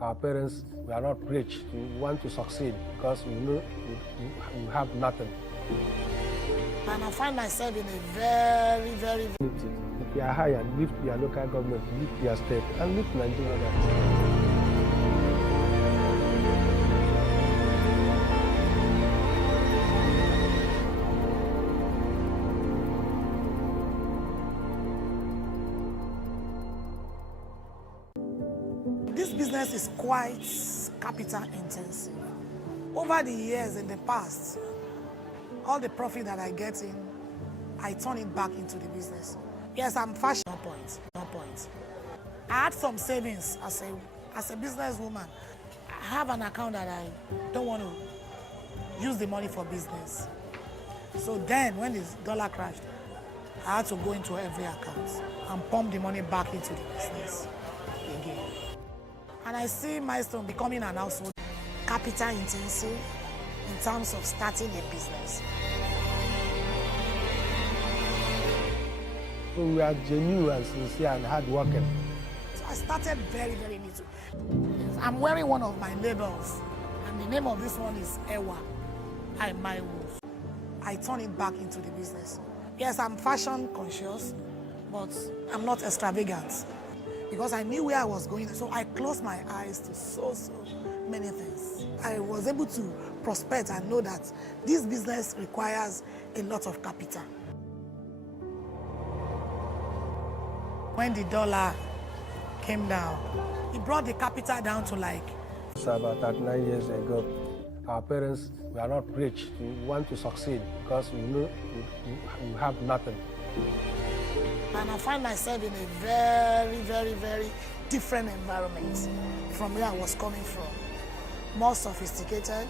Our parents were not rich to want to succeed because we know we have nothing. And I find myself in a very, very... If you are higher, lift your local government, lift your state, and lift Nigeria. This business is quite capital intensive. Over the years in the past, all the profit that I get in, I turn it back into the business. Yes, I'm fashion. No point. I had some savings as a businesswoman. I have an account that I don't want to use the money for business. So then when the dollar crashed, I had to go into every account and pump the money back into the business again. And I see Milestone becoming an household capital intensive in terms of starting a business. So we are genuine and sincere and hardworking. So I started very, very little. I'm wearing one of my labels, and the name of this one is Ewa, I My Wolf. I turn it back into the business. Yes, I'm fashion conscious, but I'm not extravagant because I knew where I was going. So I closed my eyes to so many things. I was able to prospect and know that this business requires a lot of capital. When the dollar came down, it brought the capital down to like... So about 39 years ago, our parents were not rich to want to succeed because we know we have nothing. And I find myself in a very, very, very different environment from where I was coming from. More sophisticated,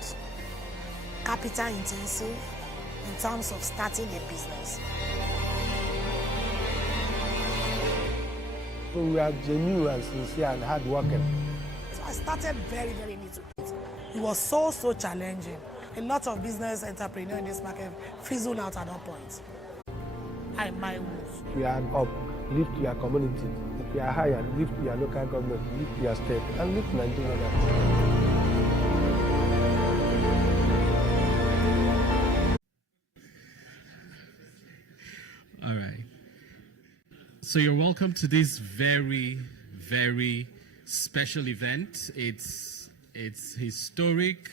capital intensive in terms of starting a business. So we are genuine and sincere and hardworking. So I started very, very little. It was so challenging. A lot of business entrepreneurs in this market fizzled out at that point. I My Wolf. If you are up, lift your community. If you are higher, lift your local government, lift your state, and lift Nigeria. All right. So you're welcome to this very, very special event. It's historic.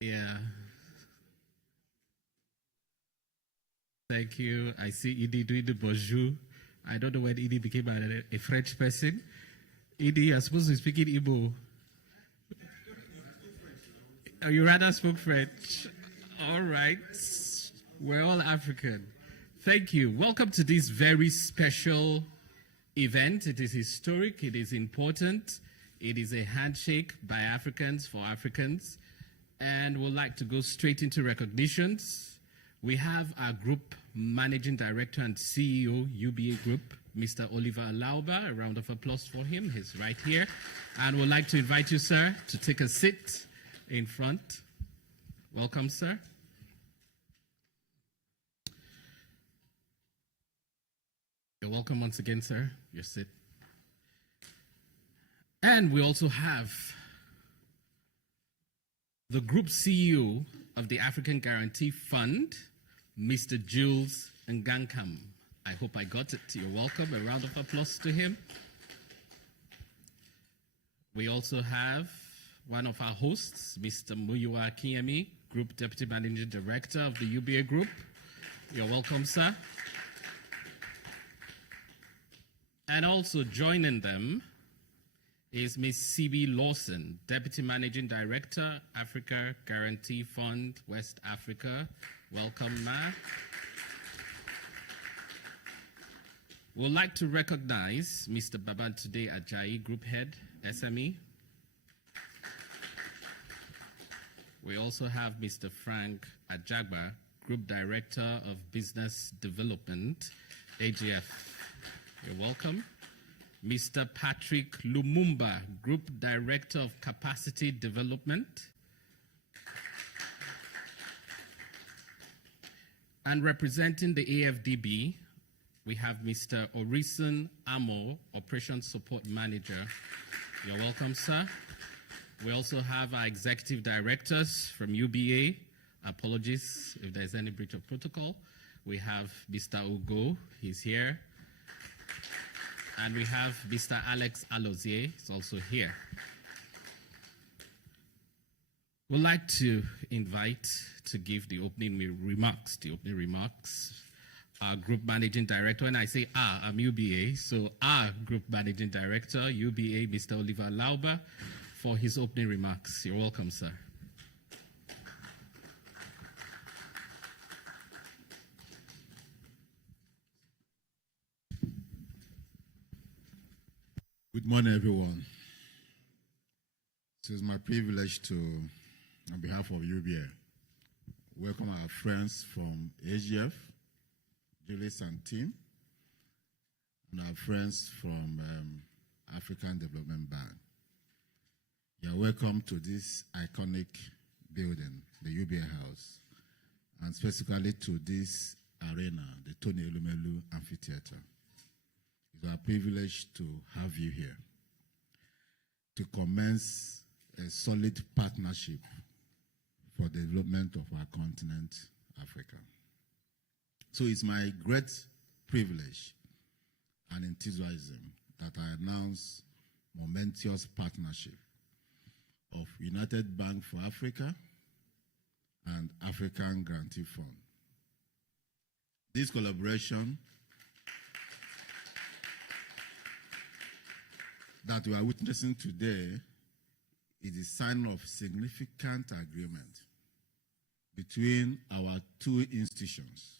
Yeah. Thank you. I see Edie doing the bonjour. I don't know when Edie became a French person. Edie, you're supposed to be speaking Igbo. Oh, you rather spoke French. All right. We're all African. Thank you. Welcome to this very special event. It is historic. It is important. It is a handshake by Africans for Africans. And we'd like to go straight into recognitions. We have our group managing director and CEO, UBA Group, Mr. Oliver Alauba. A round of applause for him. He's right here. And we'd like to invite you, sir, to take a seat in front. Welcome, sir. You're welcome once again, sir. Your seat. And we also have the group CEO of the African Guarantee Fund, Mr. Jules Ngankam. I hope I got it. You're welcome. A round of applause to him. We also have one of our hosts, Mr. Muyiwa Akinyemi, Group Deputy Managing Director of the UBA Group. You're welcome, sir. And also joining them is Ms. C.B. Lawson, Deputy Managing Director, Africa Guarantee Fund, West Africa. Welcome, Ma. We'd like to recognize Mr. Babatunde Ajayi, Group Head, SME. We also have Mr. Frank Ajagba, Group Director of Business Development, AGF. You're welcome. Mr. Patrick Lumumba, Group Director of Capacity Development. And representing the AFDB, we have Mr. Orison Amo, Operations Support Manager. You're welcome, sir. We also have our executive directors from UBA. Apologies if there's any breach of protocol. We have Mr. Ugo, he's here. And we have Mr. Alex Alozier, he's also here. We'd like to invite to give the opening remarks, our Group Managing Director. When I say I'm UBA, so our Group Managing Director, UBA, Mr. Oliver Lauber, for his opening remarks. You're welcome, sir. Good morning, everyone. It is my privilege to, on behalf of UBA, welcome our friends from AGF, Julius and team, and our friends from African Development Bank. You are welcome to this iconic building, the UBA House, and specifically to this arena, the Tony Elumelu Amphitheater. It's our privilege to have you here to commence a solid partnership for the development of our continent, Africa. So it's my great privilege and enthusiasm that I announce momentous partnership of United Bank for Africa and African Guarantee Fund. This collaboration that we are witnessing today is a sign of significant agreement between our two institutions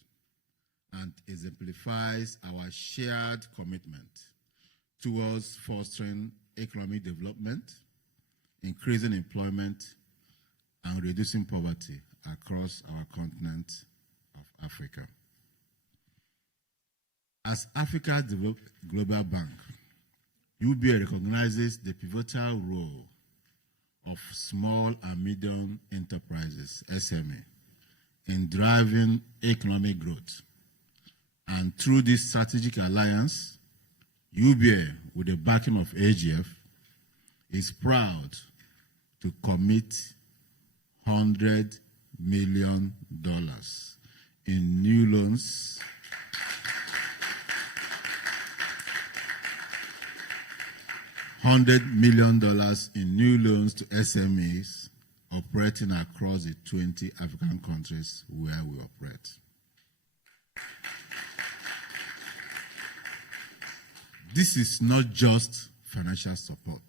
and exemplifies our shared commitment towards fostering economic development, increasing employment, and reducing poverty across our continent of Africa. As Africa's Global Bank, UBA recognizes the pivotal role of small and medium enterprises, SME, in driving economic growth. And through this strategic alliance, UBA, with the backing of AGF, is proud to commit $100 million in new loans $100 million in new loans to SMEs operating across the 20 African countries where we operate. This is not just financial support.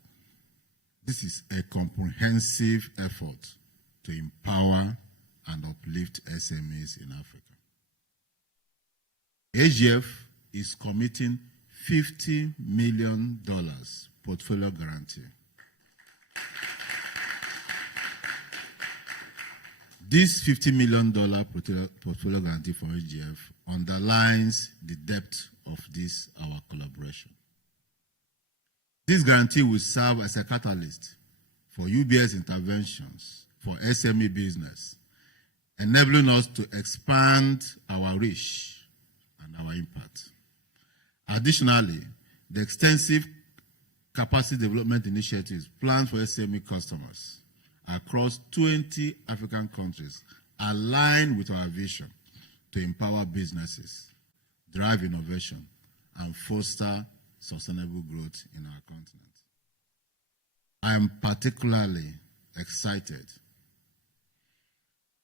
This is a comprehensive effort to empower and uplift SMEs in Africa. AGF is committing $50 million portfolio guarantee. This $50 million portfolio guarantee for AGF underlines the depth of this, our collaboration. This guarantee will serve as a catalyst for UBA's interventions for SME business, enabling us to expand our reach and our impact. Additionally, the extensive capacity development initiatives planned for SME customers across 20 African countries align with our vision to empower businesses, drive innovation, and foster sustainable growth in our continent. I am particularly excited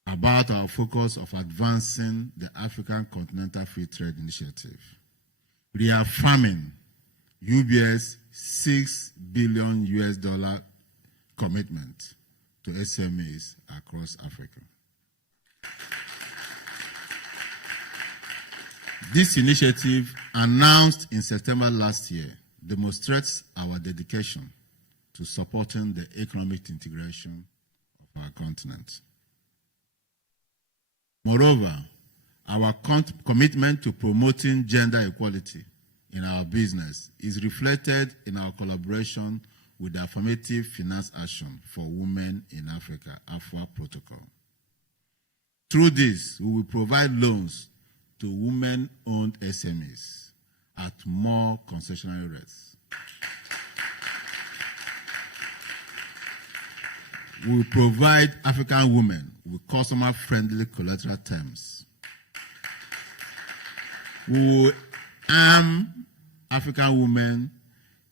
about our focus of advancing the African Continental Free Trade Initiative, reaffirming UBA's $6 billion commitment to SMEs across Africa. This initiative, announced in September last year, demonstrates our dedication to supporting the economic integration of our continent. Moreover, our commitment to promoting gender equality in our business is reflected in our collaboration with the Affirmative Finance Action for Women in Africa, AFWA protocol. Through this, we will provide loans to women-owned SMEs at more concessionary rates. We will provide African women with customer-friendly collateral terms. We will arm African women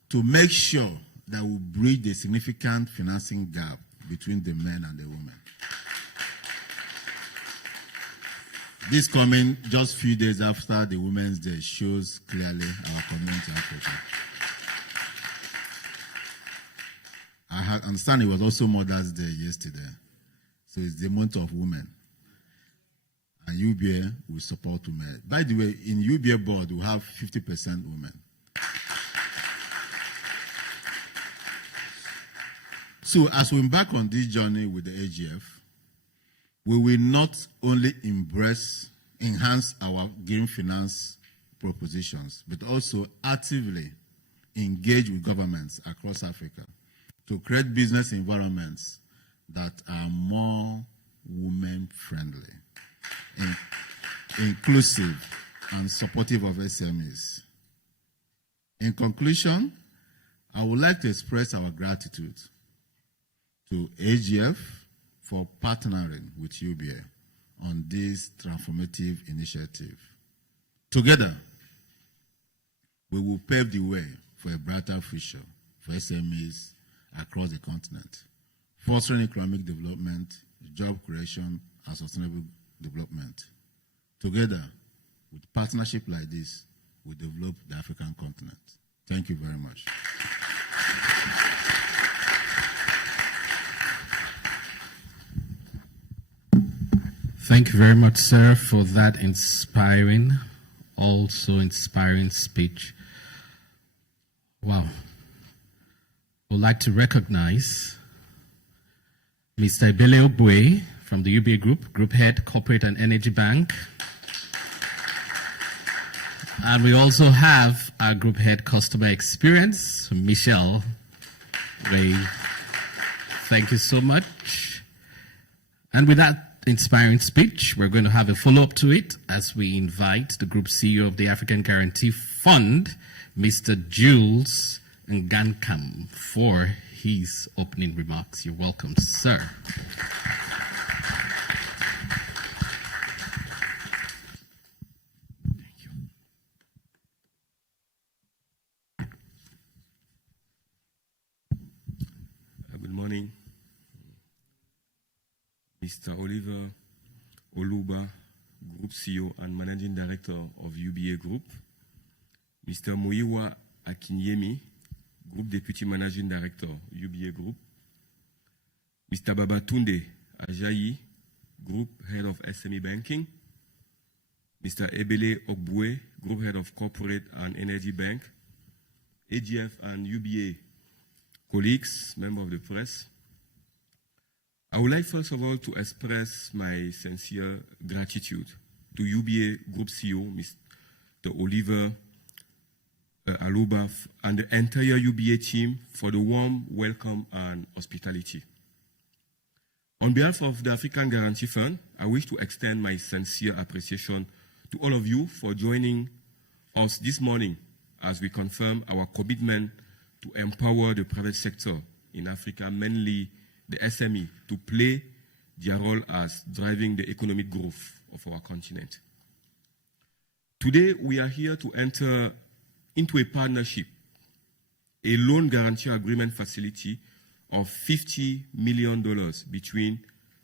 to make sure that we bridge the significant financing gap between the men and the women. This coming just a few days after the Women's Day shows clearly our community approach. I understand it was also Mother's Day yesterday, so it's the month of women. And UBA will support women. By the way, in UBA board, we have 50% women. So as we embark on this journey with the AGF, we will not only enhance our green finance propositions, but also actively engage with governments across Africa to create business environments that are more women-friendly, inclusive, and supportive of SMEs. In conclusion, I would like to express our gratitude to AGF for partnering with UBA on this transformative initiative. Together, we will pave the way for a brighter future for SMEs across the continent, fostering economic development, job creation, and sustainable development. Together, with partnership like this, we develop the African continent. Thank you very much. Thank you very much, sir, for that also inspiring speech. Wow. I would like to recognize Mr. Ebele Obue from the UBA Group, Group Head, Corporate and Energy Bank. And we also have our Group Head, Customer Experience, Michelle Ray. Thank you so much. And with that inspiring speech, we're going to have a follow-up to it as we invite the Group CEO of the African Guarantee Fund, Mr. Jules Ngankam, for his opening remarks. You're welcome, sir. Thank you. Good morning. Mr. Oliver Oluba, Group CEO and Managing Director of UBA Group. Mr. Muyiwa Akinyemi, Group Deputy Managing Director, UBA Group. Mr. Babatunde Ajayi, Group Head of SME Banking. Mr. Ebele Obue, Group Head of Corporate and Energy Bank. AGF and UBA colleagues, members of the press. I would like, first of all, to express my sincere gratitude to UBA Group CEO, Mr. Oliver Oluba, and the entire UBA team for the warm welcome and hospitality. On behalf of the African Guarantee Fund, I wish to extend my sincere appreciation to all of you for joining us this morning as we confirm our commitment to empower the private sector in Africa, mainly the SME, to play their role as driving the economic growth of our continent. Today, we are here to enter into a partnership, a loan guarantee agreement facility of $50 million between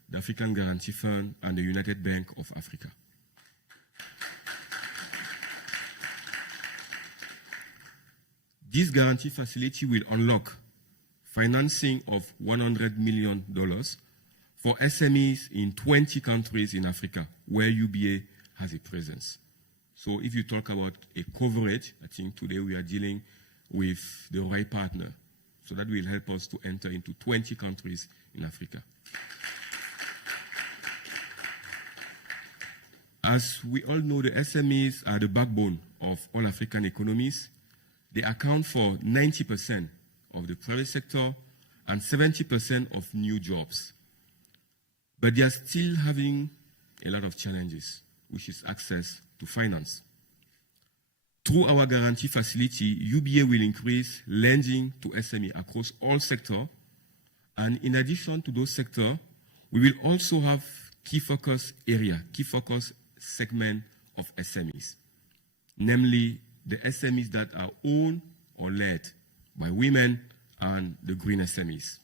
the African Guarantee Fund and the United Bank of Africa. This guarantee facility will unlock financing of $100 million for SMEs in 20 countries in Africa where UBA has a presence. So if you talk about a coverage, I think today we are dealing with the right partner. So that will help us to enter into 20 countries in Africa. As we all know, the SMEs are the backbone of all African economies. They account for 90% of the private sector and 70% of new jobs. But they are still having a lot of challenges, which is access to finance. Through our guarantee facility, UBA will increase lending to SME across all sectors. And in addition to those sectors, we will also have key focus area, key focus segment of SMEs, namely the SMEs that are owned or led by women and the green SMEs.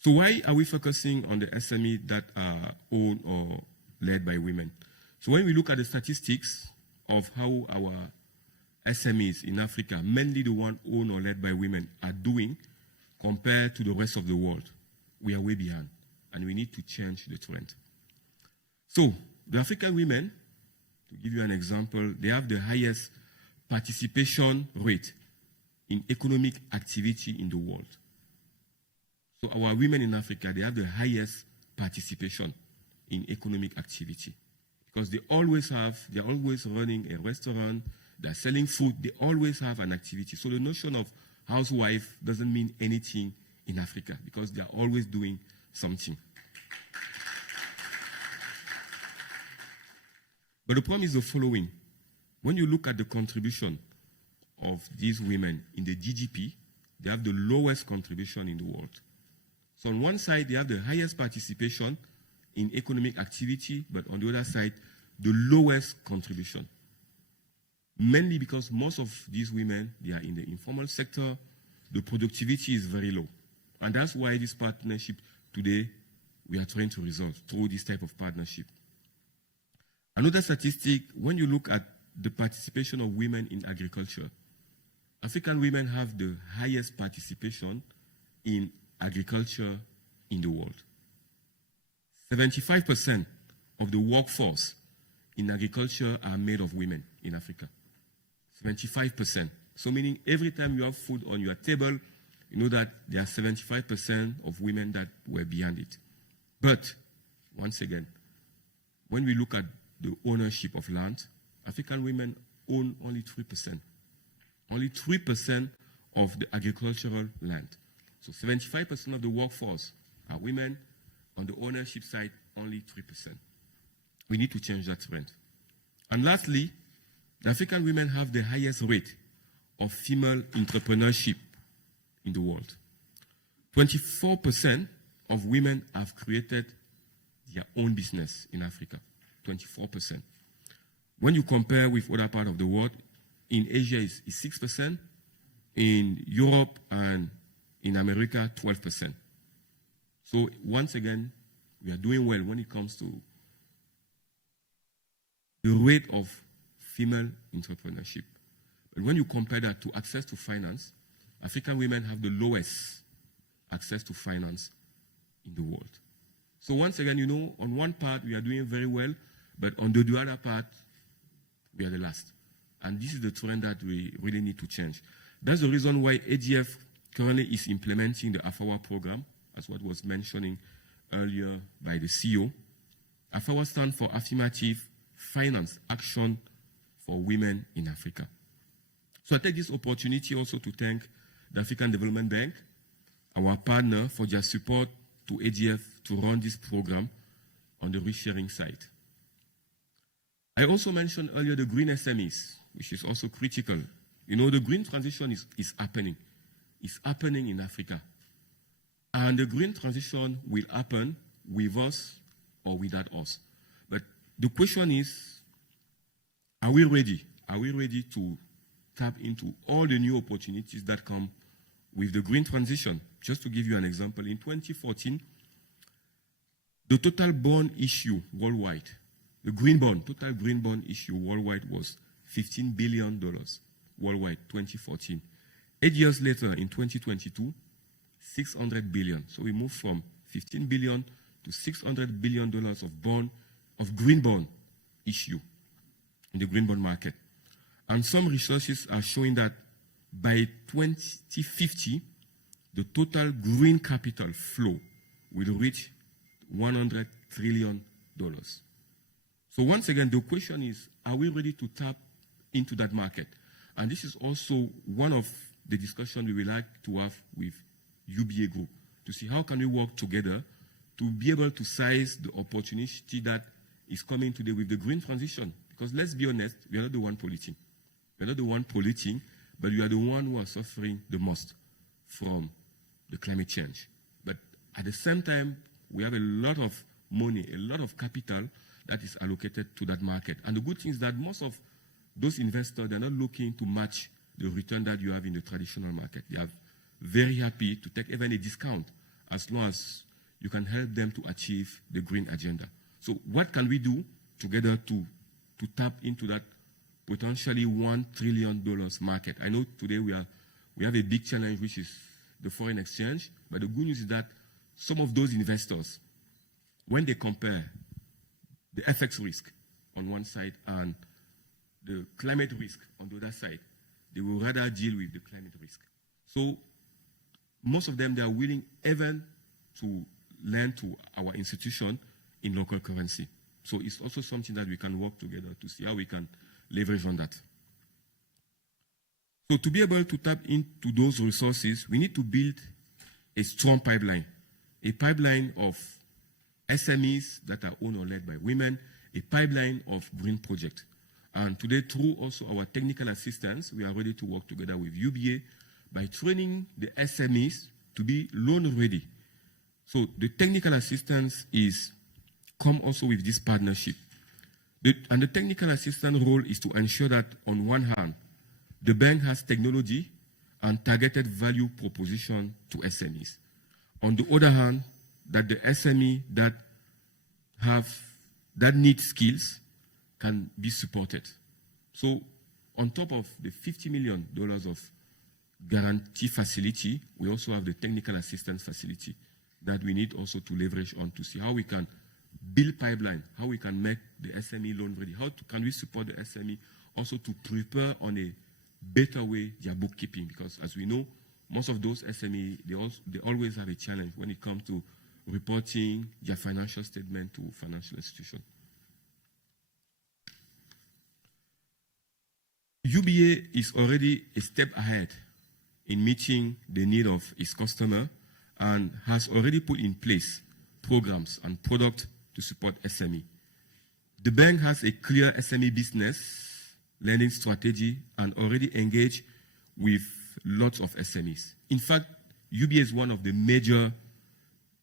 So why are we focusing on the SMEs that are owned or led by women? So when we look at the statistics of how our SMEs in Africa, mainly the ones owned or led by women, are doing compared to the rest of the world, we are way behind, and we need to change the trend. So the African women, to give you an example, they have the highest participation rate in economic activity in the world. So our women in Africa, they have the highest participation in economic activity because they're always running a restaurant, they're selling food, they always have an activity. So the notion of housewife doesn't mean anything in Africa because they're always doing something. But the problem is the following. When you look at the contribution of these women in the GDP, they have the lowest contribution in the world. So on one side, they have the highest participation in economic activity, but on the other side, the lowest contribution. Mainly because most of these women, they are in the informal sector, the productivity is very low. And that's why this partnership today, we are trying to resolve through this type of partnership. Another statistic, when you look at the participation of women in agriculture, African women have the highest participation in agriculture in the world. 75% of the workforce in agriculture are made of women in Africa. 75%. So meaning every time you have food on your table, you know that there are 75% of women that were behind it. But, once again, when we look at the ownership of land, African women own only 3%. Only 3% of the agricultural land. So 75% of the workforce are women. On the ownership side, only 3%. We need to change that trend. And lastly, the African women have the highest rate of female entrepreneurship in the world. 24% of women have created their own business in Africa. 24%. When you compare with other parts of the world, in Asia is 6%, in Europe and in America, 12%. So once again, we are doing well when it comes to the rate of female entrepreneurship. But when you compare that to access to finance, African women have the lowest access to finance in the world. So once again, you know, on one part, we are doing very well, but on the other part, we are the last. And this is the trend that we really need to change. That's the reason why AGF currently is implementing the AFAWA program, as what was mentioning earlier by the CEO. AFAWA stands for Affirmative Finance Action for Women in Africa. So I take this opportunity also to thank the African Development Bank, our partner, for their support to AGF to run this program on the risk-sharing side. I also mentioned earlier the green SMEs, which is also critical. You know, the green transition is happening. It's happening in Africa. And the green transition will happen with us or without us. But the question is, are we ready? Are we ready to tap into all the new opportunities that come with the green transition? Just to give you an example, in 2014, the total bond issue worldwide, the green bond, total green bond issue worldwide was $15 billion worldwide, 2014. 8 years later, in 2022, $600 billion. So we moved from $15 billion to $600 billion of green bond issue in the green bond market. And some resources are showing that by 2050, the total green capital flow will reach $100 trillion. So once again, the question is, are we ready to tap into that market? And this is also one of the discussions we would like to have with UBA Group, to see how can we work together to be able to size the opportunity that is coming today with the green transition. Because let's be honest, we are not the one polluting. We are not the one polluting, but we are the one who are suffering the most from the climate change. But at the same time, we have a lot of money, a lot of capital that is allocated to that market. And the good thing is that most of those investors, they're not looking to match the return that you have in the traditional market. They are very happy to take even a discount as long as you can help them to achieve the green agenda. So what can we do together to tap into that potentially $1 trillion market? I know today we have a big challenge, which is the foreign exchange, but the good news is that some of those investors, when they compare the FX risk on one side and the climate risk on the other side, they will rather deal with the climate risk. So most of them, they are willing even to lend to our institution in local currency. So it's also something that we can work together to see how we can leverage on that. So to be able to tap into those resources, we need to build a strong pipeline, a pipeline of SMEs that are owned or led by women, a pipeline of green projects. And today, through also our technical assistance, we are ready to work together with UBA by training the SMEs to be loan ready. So the technical assistance is come also with this partnership. And the technical assistant role is to ensure that on one hand, the bank has technology and targeted value proposition to SMEs. On the other hand, that the SME that need skills can be supported. So on top of the $50 million of guarantee facility, we also have the technical assistance facility that we need also to leverage on to see how we can build pipeline, how we can make the SME loan ready, can we support the SME also to prepare on a better way their bookkeeping, because as we know, most of those SME, they always have a challenge when it comes to reporting their financial statement to financial institution. UBA is already a step ahead in meeting the need of its customer and has already put in place programs and products to support SME. The bank has a clear SME business lending strategy and already engaged with lots of SMEs. In fact, UBA is one of the major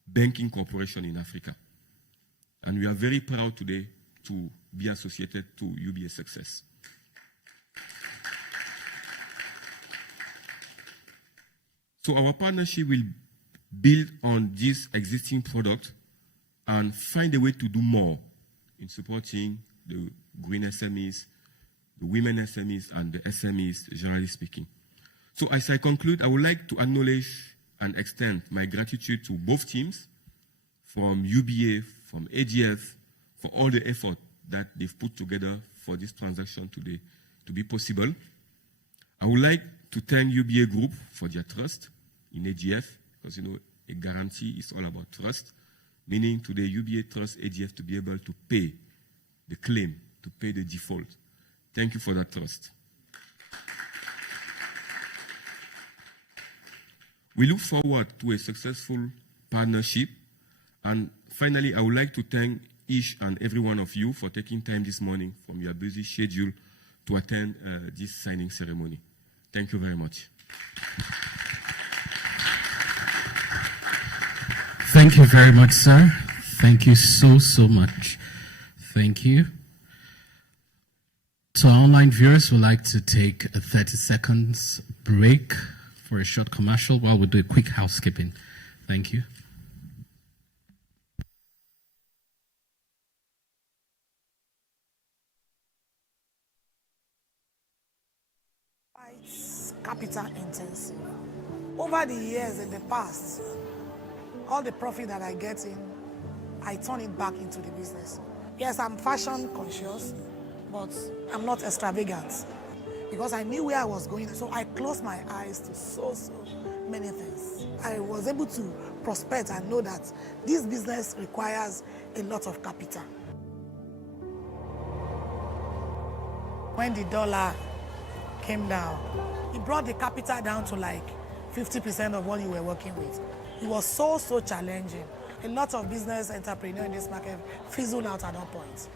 banking corporations in Africa. And we are very proud today to be associated to UBA's success. So our partnership will build on this existing product and find a way to do more in supporting the green SMEs, the women SMEs, and the SMEs, generally speaking. So as I conclude, I would like to acknowledge and extend my gratitude to both teams, from UBA, from AGF, for all the effort that they've put together for this transaction today to be possible. I would like to thank UBA Group for their trust in AGF, because a guarantee is all about trust, meaning today UBA trusts AGF to be able to pay the claim, to pay the default. Thank you for that trust. We look forward to a successful partnership. And finally, I would like to thank each and every one of you for taking time this morning from your busy schedule to attend this signing ceremony. Thank you very much. Thank you very much, sir. Thank you so much. Thank you. So our online viewers would like to take a 30 seconds break for a short commercial while we do a quick housekeeping. Thank you. It's capital intensive. Over the years in the past, all the profit that I get in, I turn it back into the business. Yes, I'm fashion conscious, but I'm not extravagant because I knew where I was going. So I closed my eyes to so many things. I was able to prospect and know that this business requires a lot of capital. When the dollar came down, it brought the capital down to like 50% of what you were working with. It was so challenging. A lot of business entrepreneurs in this market fizzled out at that point.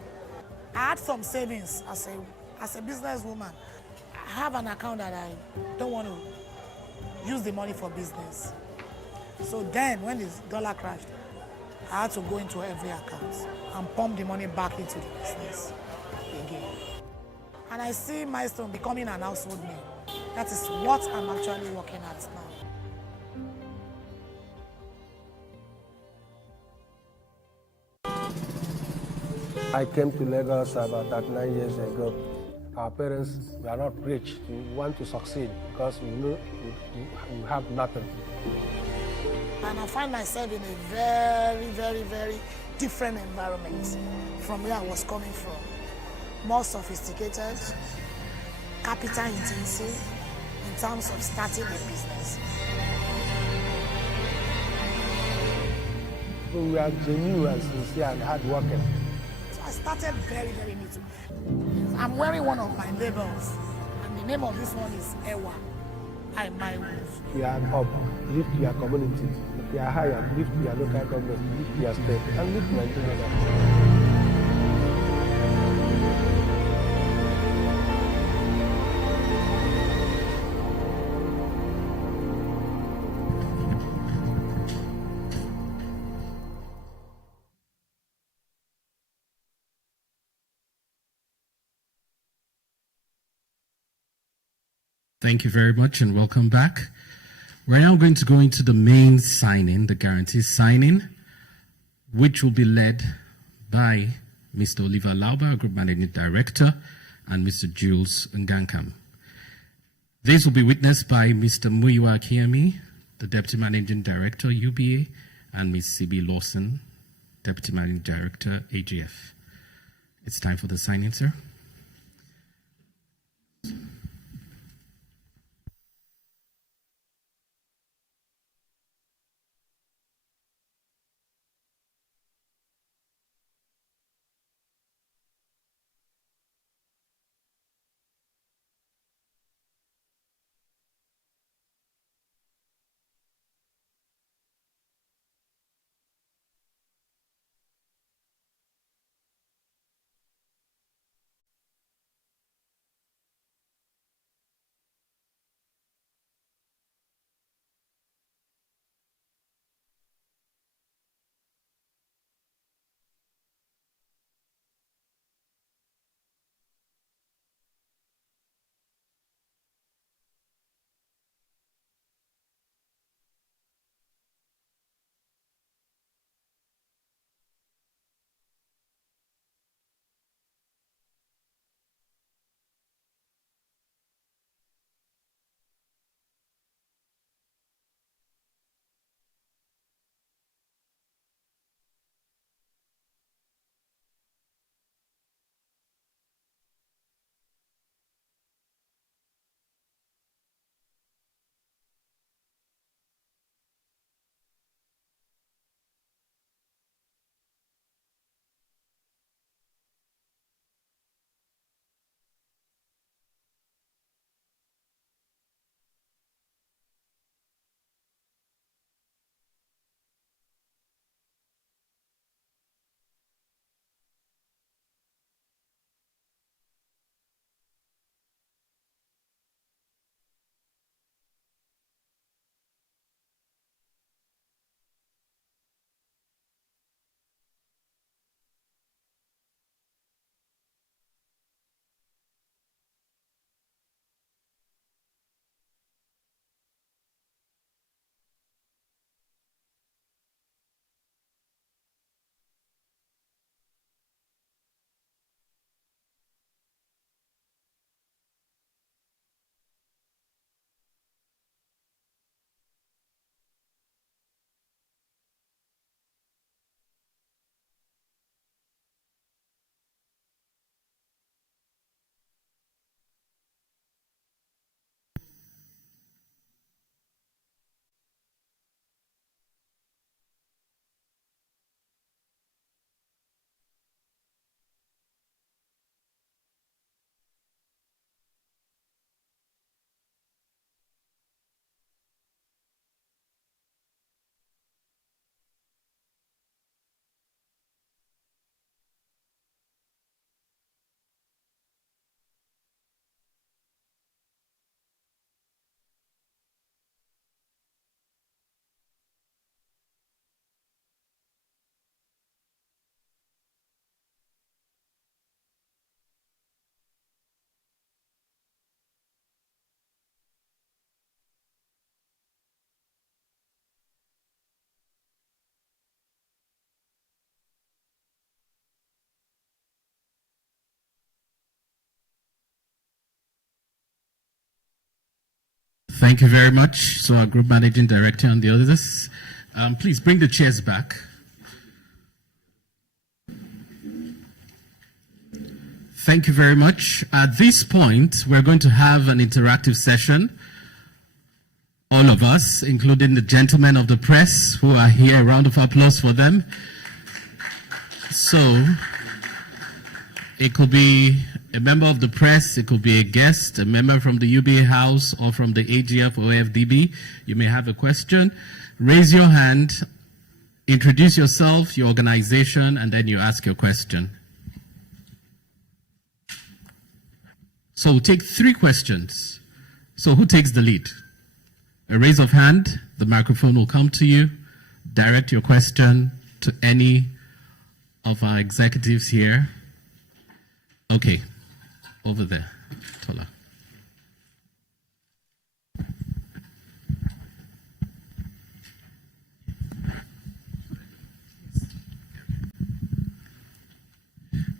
I had some savings as a businesswoman. I have an account that I don't want to use the money for business. So then when the dollar crashed, I had to go into every account and pump the money back into the business again. And I see Milestone becoming an household name. That is what I'm actually working at now. I came to Lagos about 39 years ago. Our parents were not rich. We want to succeed because we know we have nothing. And I find myself in a very, very, very different environment from where I was coming from. More sophisticated, capital intensive in terms of starting a business. So we are genuine and sincere and hardworking. So I started very, very little. I'm wearing one of my labels, and the name of this one is Ewa. I my wolf. We are up, lift your community. If we are higher, lift your local government, lift your state, and lift Nigeria. Thank you very much and welcome back. We're now going to go into the main signing, the guarantee signing, which will be led by Mr. Oliver Lauba, Group Managing Director, and Mr. Jules Ngankam. This will be witnessed by Mr. Muyiwa Akinyemi, the Deputy Managing Director, UBA, and Ms. CB Lawson, Deputy Managing Director, AGF. It's time for the signing, sir. Thank you very much. So our group managing director and the others, please bring the chairs back. Thank you very much. At this point, we're going to have an interactive session. All of us, including the gentlemen of the press who are here, a round of applause for them. So, it could be a member of the press, it could be a guest, a member from the UBA House or from the AGF or AFDB. You may have a question. Raise your hand, introduce yourself, your organization, and then you ask your question. So we'll take 3 questions. So who takes the lead? A raise of hand, the microphone will come to you. Direct your question to any of our executives here. Okay, over there, Tola.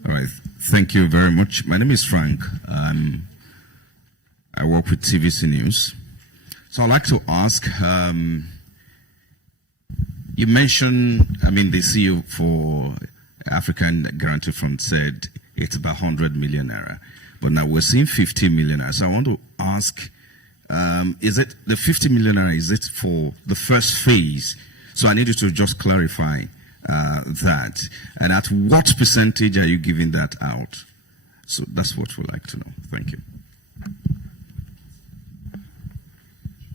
All right, thank you very much. My name is Frank. I work with TVC News. So I'd like to ask, you mentioned, the CEO for African Guarantee Fund said it's about 100 million naira, but now we're seeing 50 million naira. So I want to ask, is it the 50 million naira, is it for the first phase? So I need you to just clarify that. And at what percentage are you giving that out? So that's what we'd like to know. Thank you.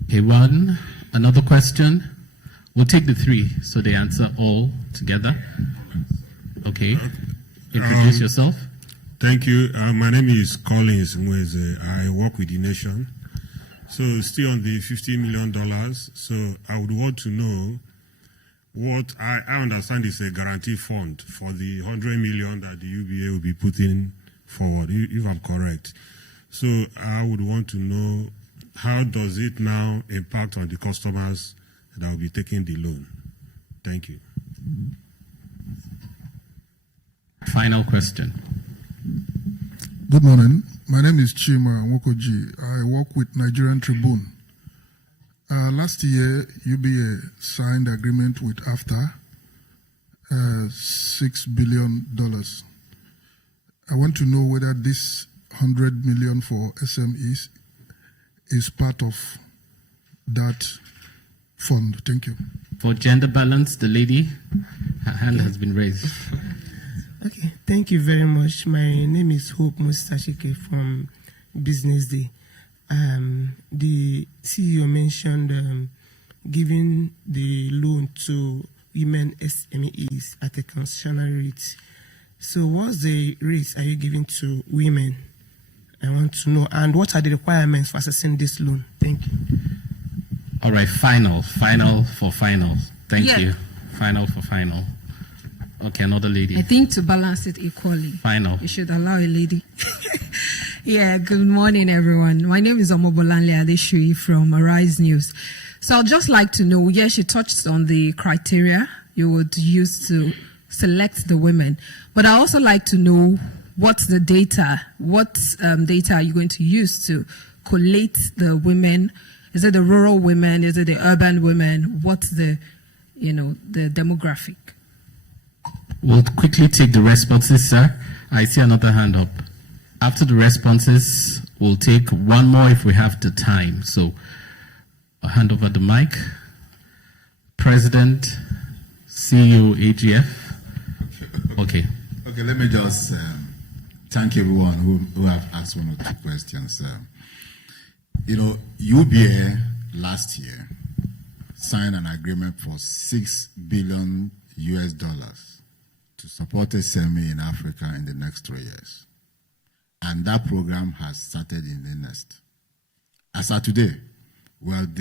Okay, another question. We'll take the 3, so they answer all together. Okay, introduce yourself. Thank you. My name is Collins Mweze. I work with The Nation. So still on the $50 million. So I would want to know what I understand is a guarantee fund for the 100 million that the UBA will be putting forward, if I'm correct. So I would want to know, how does it now impact on the customers that will be taking the loan? Thank you. Final question. Good morning. My name is Chima Nwokoji. I work with Nigerian Tribune. Last year, UBA signed agreement with AFTA, $6 billion. I want to know whether this 100 million for SMEs is part of that fund. Thank you. For gender balance, the lady, her hand has been raised. Okay, thank you very much. My name is Hope Mustachike from Business Day. The CEO mentioned giving the loan to women SMEs at a concessional rate. So what's the rate are you giving to women? I want to know. And what are the requirements for accessing this loan? Thank you. All right, final for final. Thank you. Final for final. Okay, another lady. I think to balance it equally. Final. You should allow a lady. Yeah, good morning, everyone. My name is Omobolanle Adeshui from Arise News. So I'd just like to know, yes, you touched on the criteria you would use to select the women. But I also like to know what's the data, what data are you going to use to collate the women? Is it the rural women? Is it the urban women? What's the demographic? We'll quickly take the responses, sir. I see another hand up. After the responses, we'll take one more if we have the time. So I'll hand over the mic. President, CEO, AGF. Okay. Okay, let me just thank everyone who have asked 1 or 2 questions. UBA last year signed an agreement for $6 billion to support SME in Africa in the next 3 years. And that program has started in earnest. As of today, we have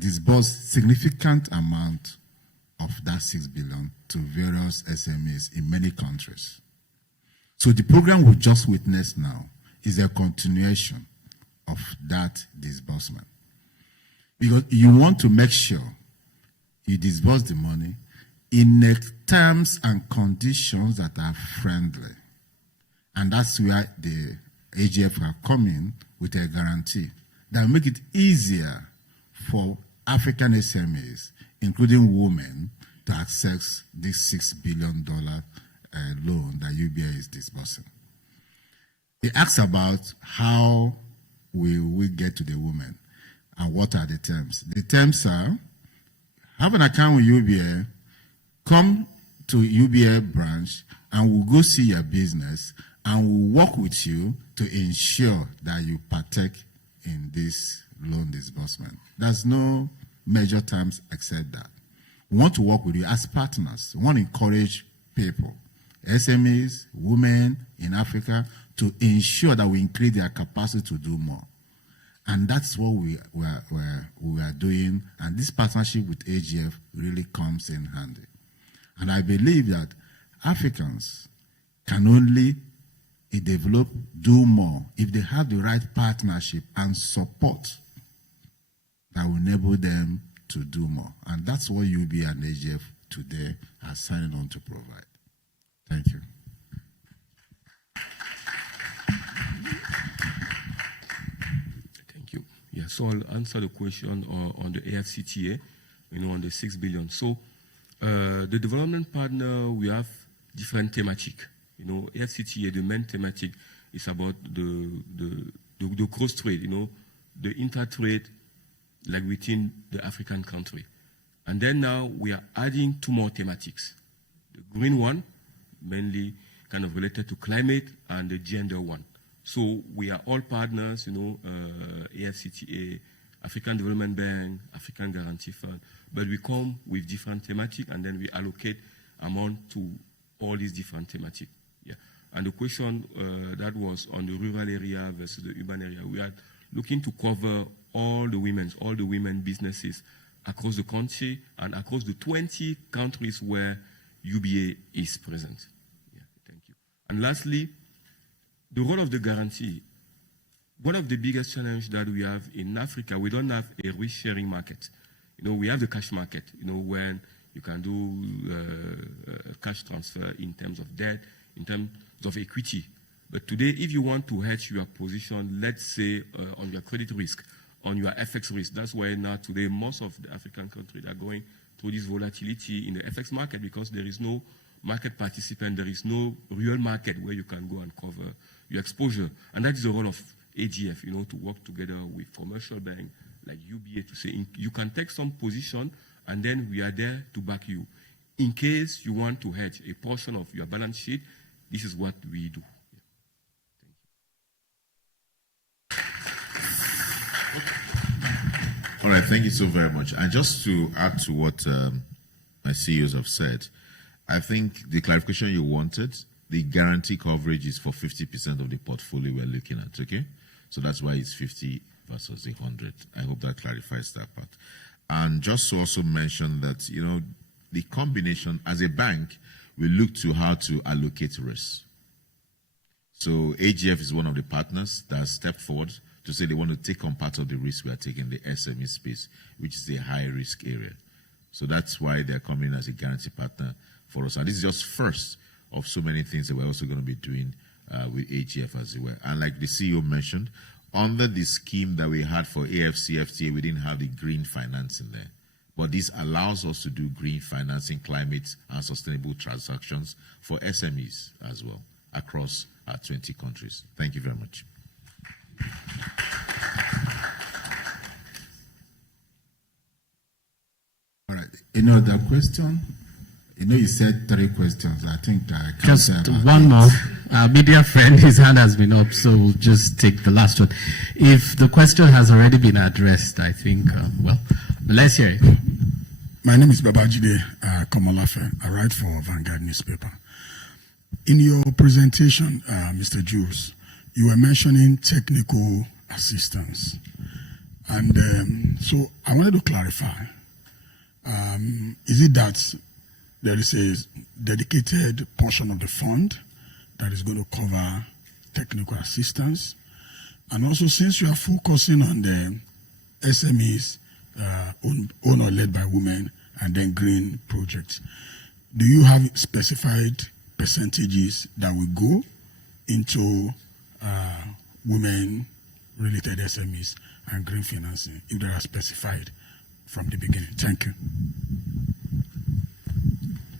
disbursed significant amount of that $6 billion to various SMEs in many countries. So the program we just witnessed now is a continuation of that disbursement. Because you want to make sure you disburse the money in terms and conditions that are friendly. And that's where the AGF are coming with a guarantee that will make it easier for African SMEs, including women, to access this $6 billion loan that UBA is disbursing. He asks about how will we get to the women and what are the terms. The terms are, have an account with UBA, come to UBA branch, and we'll go see your business, and we'll work with you to ensure that you partake in this loan disbursement. There's no major terms except that. We want to work with you as partners. We want to encourage people, SMEs, women in Africa, to ensure that we increase their capacity to do more. And that's what we are doing. And this partnership with AGF really comes in handy. And I believe that Africans can only develop, do more, if they have the right partnership and support that will enable them to do more. And that's what UBA and AGF today are signing on to provide. Thank you. Thank you. Yeah, so I'll answer the question on the AFCTA, on the 6 billion. So the development partner, we have different thematic. AFCTA, the main thematic is about the cross trade, the inter-trade, like within the African country. And then now we are adding 2 more thematics. The green one, mainly kind of related to climate, and the gender one. So we are all partners, AFCTA, African Development Bank, African Guarantee Fund, but we come with different thematic, and then we allocate amount to all these different thematic. Yeah. And the question that was on the rural area versus the urban area, we are looking to cover all the women businesses across the country and across the 20 countries where UBA is present. Yeah, thank you. And lastly, the role of the guarantee. One of the biggest challenges that we have in Africa, we don't have a risk-sharing market. We have the cash market, when you can do cash transfer in terms of debt, in terms of equity. But today, if you want to hedge your position, let's say on your credit risk, on your FX risk, that's why now today most of the African countries are going through this volatility in the FX market, because there is no market participant, there is no real market where you can go and cover your exposure. And that is the role of AGF, to work together with commercial bank like UBA to say, you can take some position, and then we are there to back you. In case you want to hedge a portion of your balance sheet, this is what we do. All right, thank you so very much. And just to add to what my CEOs have said, I think the clarification you wanted, the guarantee coverage is for 50% of the portfolio we're looking at, okay? So that's why it's 50 versus 100. I hope that clarifies that part. And just to also mention that, the combination, as a bank, we look to how to allocate risk. So AGF is one of the partners that has stepped forward to say they want to take on part of the risk we are taking in the SME space, which is a high-risk area. So that's why they're coming as a guarantee partner for us. And this is just first of so many things that we're also going to be doing with AGF as well. And like the CEO mentioned, under the scheme that we had for AFCFTA, we didn't have the green financing there. But this allows us to do green financing, climate, and sustainable transactions for SMEs as well across our 20 countries. Thank you very much. All right. Another question? You said 3 questions. I think I can just one more. Our media friend, his hand has been up, so we'll just take the last one. If the question has already been addressed, I think, let's hear it. My name is Babajide Komolafe. I write for Vanguard newspaper. In your presentation, Mr. Jules, you were mentioning technical assistance. And so I wanted to clarify. Is it that there is a dedicated portion of the fund that is going to cover technical assistance? And also, since you are focusing on the SMEs owned or led by women and then green projects, do you have specified percentages that will go into women-related SMEs and green financing, if they are specified? from the beginning. Thank you.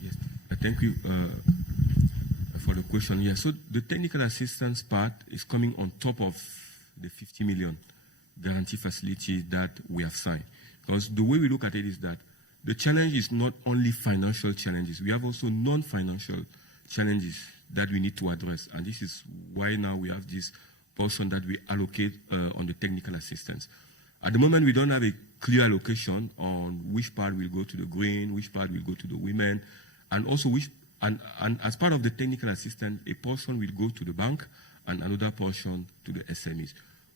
Yes. Thank you for the question. Yeah, so the technical assistance part is coming on top of the 50 million guarantee facility that we have signed. Because the way we look at it is that the challenge is not only financial challenges, we have also non-financial challenges that we need to address. And this is why now we have this portion that we allocate on the technical assistance. At the moment, we don't have a clear allocation on which part will go to the green, which part will go to the women, and also and as part of the technical assistance, a portion will go to the bank and another portion to the SMEs.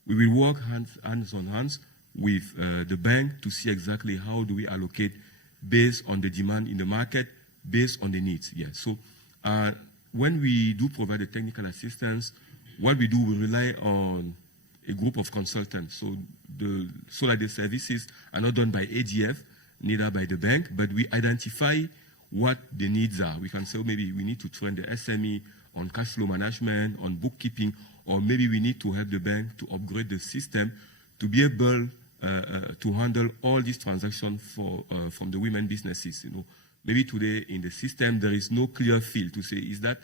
We will work hands on hands with the bank to see exactly how do we allocate based on the demand in the market, based on the needs. Yeah. So when we do provide the technical assistance, what we do, we rely on a group of consultants. So the services are not done by AGF, neither by the bank, but we identify what the needs are. We can say, oh, maybe we need to train the SME on cash flow management, on bookkeeping, or maybe we need to help the bank to upgrade the system to be able to handle all these transactions from the women businesses. You know, maybe today in the system there is no clear field to say, is that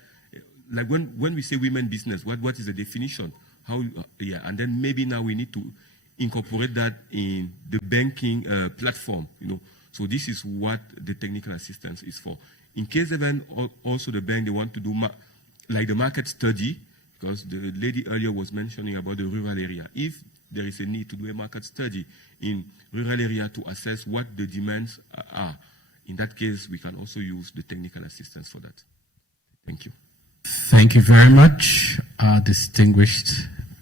like when we say women business, what is the definition? How yeah, and then maybe now we need to incorporate that in the banking platform. You know, so this is what the technical assistance is for. In case even also the bank, they want to do like the market study, because the lady earlier was mentioning about the rural area. If there is a need to do a market study in rural area to assess what the demands are, in that case, we can also use the technical assistance for that. Thank you. Thank you very much, distinguished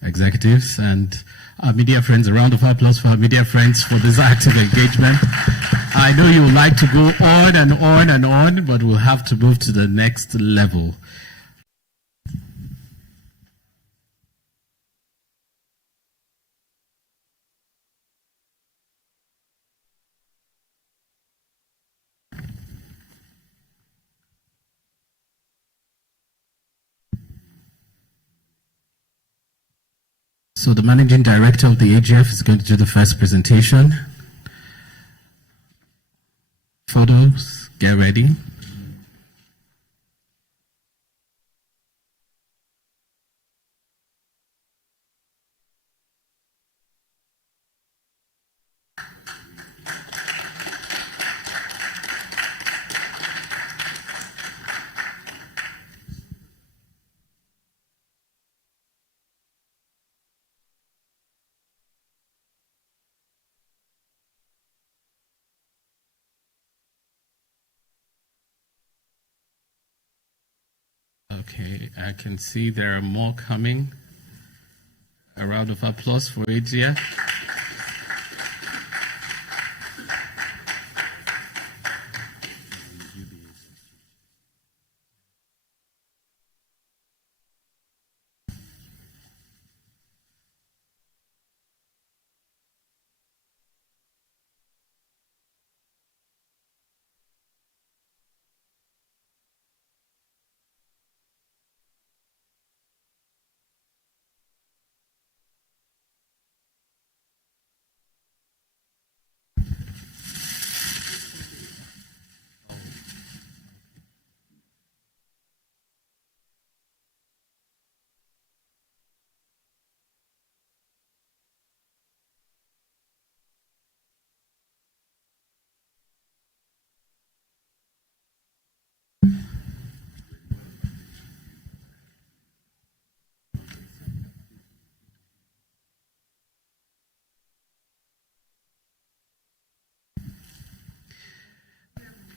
executives and our media friends. A round of applause for our media friends for this active engagement. I know you would like to go on and on and on, but we'll have to move to the next level. So the managing director of the AGF is going to do the first presentation. Photos, get ready. Okay, I can see there are more coming. A round of applause for AGF.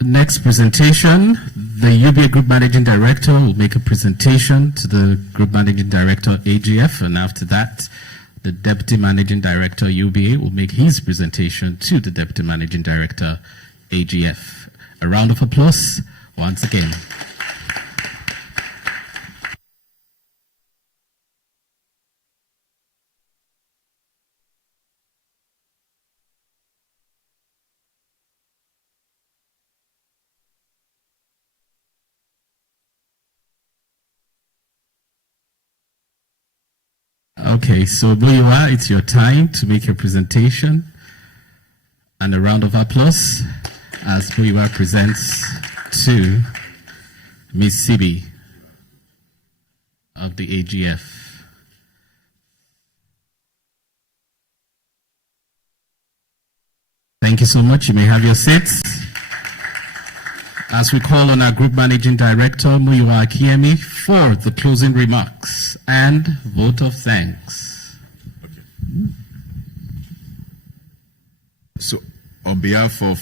Next presentation, the UBA Group Managing Director will make a presentation to the Group Managing Director AGF, and after that, the Deputy Managing Director UBA will make his presentation to the Deputy Managing Director AGF. A round of applause once again. Okay, so Muyiwa, it's your time to make your presentation. And a round of applause as Muyiwa presents to Miss Sibi of the AGF. Thank you so much. You may have your seats. As we call on our Group Managing Director, Muyiwa Akinyemi, for the closing remarks and vote of thanks. Okay. So, on behalf of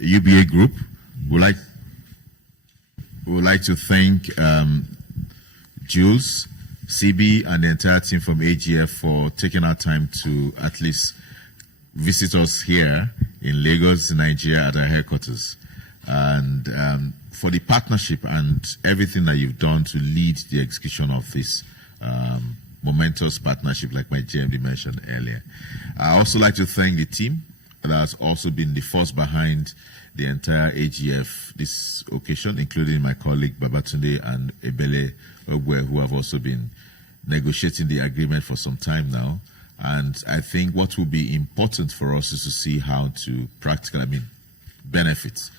UBA Group, we would like to thank Jules, CB, and the entire team from AGF for taking our time to at least visit us here in Lagos, Nigeria, at our headquarters, and for the partnership and everything that you've done to lead the execution of this momentous partnership, like my GMD mentioned earlier. I also like to thank the team that has also been the force behind the entire AGF this occasion, including my colleague Babatunde and Ebele Ogwe, who have also been negotiating the agreement for some time now. And I think what will be important for us is to see how to drive the benefits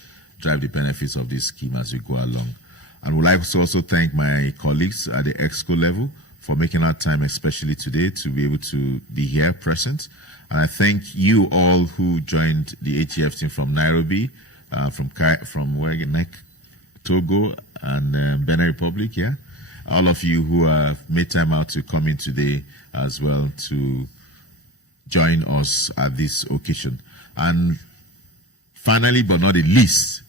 of this scheme as we go along. And we'd like to also thank my colleagues at the EXCO level for making our time, especially today, to be able to be here present. And I thank you all who joined the AGF team from Nairobi, from Togo, and Benin Republic, yeah. All of you who have made time out to come in today as well to join us at this occasion. And finally, but not the least,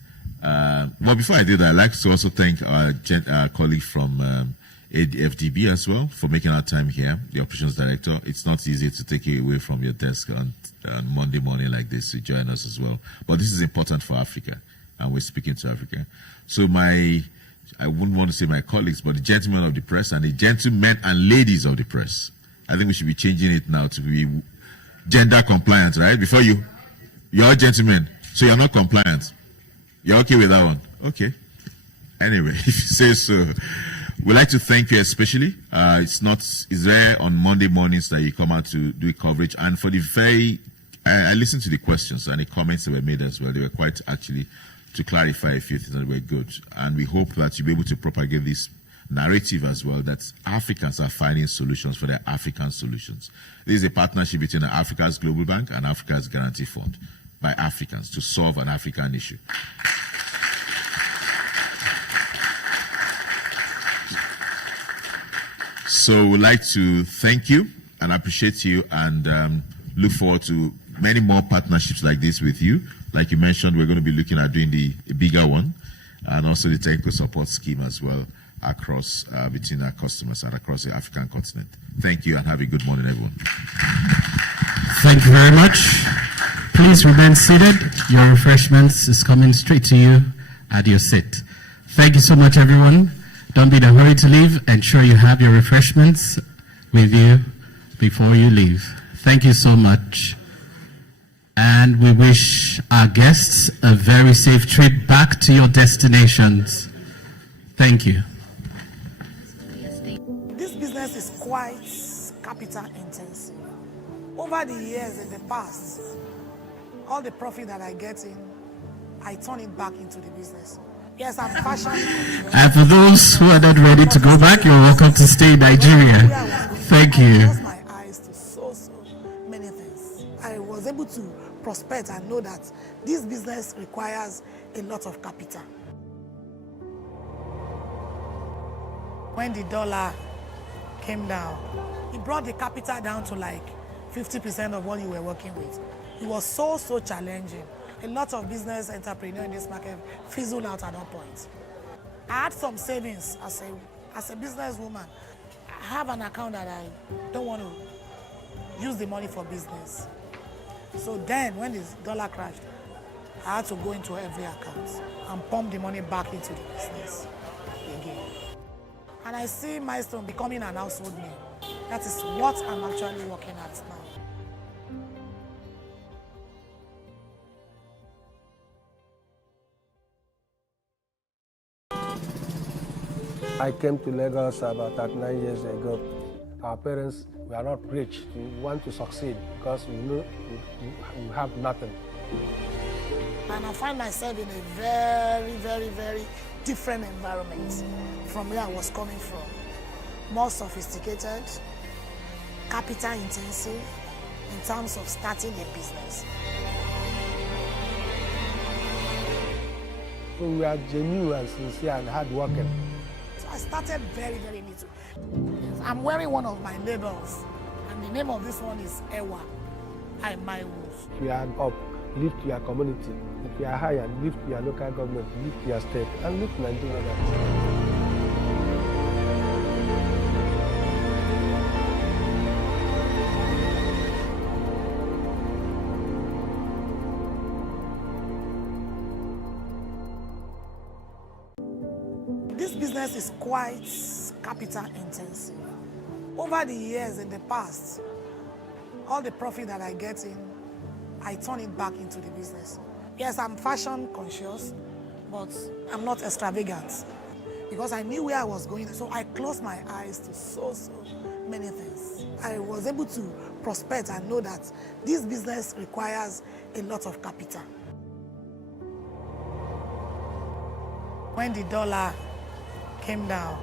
well, before I do that, I'd like to also thank our colleague from FDB as well for making our time here, the operations director. It's not easy to take you away from your desk on Monday morning like this to join us as well. But this is important for Africa, and we're speaking to Africa. So I wouldn't want to say my colleagues, but the gentlemen of the press and the gentlemen and ladies of the press. I think we should be changing it now to be gender compliant, right? Before you're all gentlemen, so you're not compliant. You're okay with that one? Okay. Anyway, if you say so. We'd like to thank you especially. It's rare on Monday mornings that you come out to do coverage. And for I listened to the questions and the comments that were made as well. They were quite actually to clarify a few things that were good. And we hope that you'll be able to propagate this narrative as well, that Africans are finding solutions for their African solutions. This is a partnership between Africa's Global Bank and Africa's Guarantee Fund by Africans to solve an African issue. So we'd like to thank you and appreciate you and look forward to many more partnerships like this with you. Like you mentioned, we're going to be looking at doing the bigger one and also the technical support scheme as well across between our customers and across the African continent. Thank you and have a good morning, everyone. Thank you very much. Please remain seated. Your refreshments is coming straight to you at your seat. Thank you so much, everyone. Don't be in a hurry to leave. Ensure you have your refreshments with you before you leave. Thank you so much. And we wish our guests a very safe trip back to your destinations. Thank you. This business is quite capital intensive. Over the years in the past, all the profit that I get in, I turn it back into the business. Yes, I'm passionate. And for those who are not ready to go back, you're welcome to stay in Nigeria. Thank you. I closed my eyes to so many things. I was able to prospect and know that this business requires a lot of capital. When the dollar came down, it brought the capital down to like 50% of what you were working with. It was so challenging. A lot of business entrepreneurs in this market fizzled out at that point. I had some savings as a businesswoman. I have an account that I don't want to use the money for business. So then when this dollar crashed, I had to go into every account and pump the money back into the business again. And I see Milestone becoming an household name. That is what I'm actually working at now. I came to Lagos about 39 years ago. Our parents were not rich. We want to succeed because we know we have nothing. And I find myself in a very, very, very different environment from where I was coming from. More sophisticated, capital intensive in terms of starting a business. So we are genuine and sincere and hardworking. So I started very, very little. I'm wearing one of my labels, and the name of this one is Ewa. If you are up, lift your community. If you are higher, lift your local government, lift your state, and lift Nigeria. This business is quite capital intensive. Over the years in the past, all the profit that I get in, I turn it back into the business. Yes, I'm fashion conscious, but I'm not extravagant because I knew where I was going. So I closed my eyes to so many things. I was able to prospect and know that this business requires a lot of capital. When the dollar came down,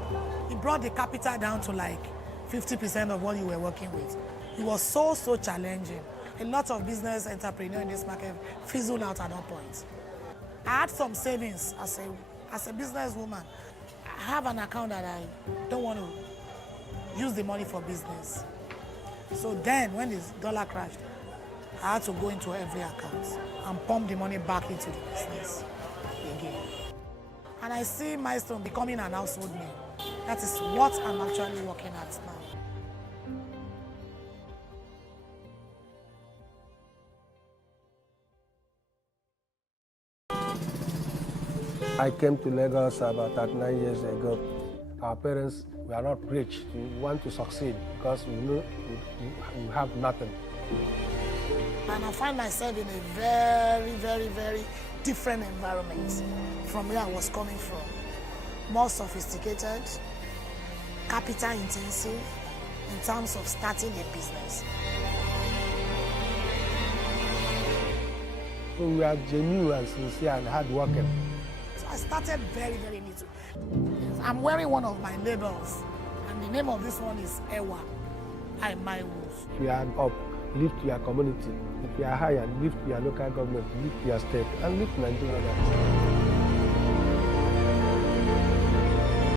it brought the capital down to like 50% of what you were working with. It was so challenging. A lot of business entrepreneurs in this market fizzled out at that point. I had some savings as a businesswoman. I have an account that I don't want to use the money for business. So then when the dollar crashed, I had to go into every account and pump the money back into the business again. And I see Milestone becoming an household name. That is what I'm actually working at now. I came to Lagos about 39 years ago. Our parents were not rich. We want to succeed because we know we have nothing. And I find myself in a very, very, very different environment from where I was coming from. More sophisticated, capital intensive in terms of starting a business. So we are genuine and sincere and hardworking. So I started very, very little. I'm wearing one of my labels, and the name of this one is Ewa. If you are up, lift your community. If you are higher, lift your local government, lift your state, and lift Nigeria.